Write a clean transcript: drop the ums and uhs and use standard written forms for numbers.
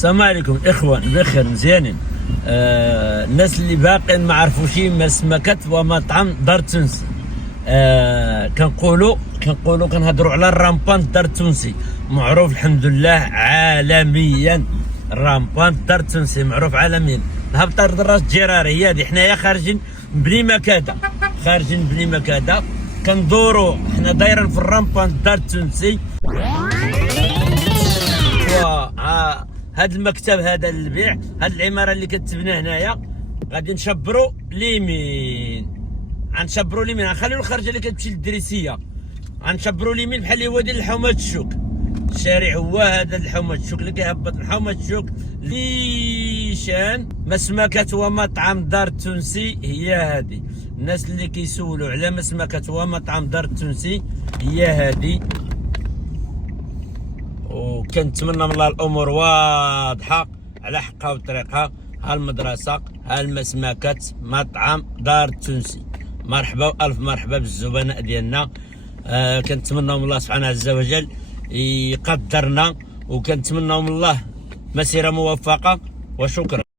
السلام عليكم الاخوان، بخير مزيانين. الناس اللي باقيين ما عرفوش مسمكة ومطعم دار تونسي. كنقولوا كنهضروا على الرامبان دار تونسي، معروف الحمد لله عالميا. الرامبان دار تونسي معروف عالميا. الهبطه دراس جيراري هي هذه. حنايا خارجين بني مكاده، كندوروا حنا دايرين في الرامبان دار تونسي. هذا المكتب هذا للبيع، هذه العماره اللي كتبنى هنايا غادي نشبروا اليمين، غنشبروا اليمين، غنخليو الخرجه اللي كتمشي للدريسيه، غنشبروا اليمين بحال اللي هو ديال الحومه الشوك. الشارع هو هذا الحومه الشوك اللي كيهبط الحومه الشوك ليشان. مسمكة ومطعم دار تونسي هي هذه. الناس اللي كيسولوا على مسمكة ومطعم دار تونسي هي هذه، وكنتمنى من الله الامور واضحه على حقها وطريقها. ها المدرسه، ها المسمكة مطعم دار تونسي. مرحبا والف مرحبا بالزبناء ديالنا. كنتمنى من الله سبحانه عز وجل يقدرنا، وكنتمنى من الله مسيره موفقه، وشكرا.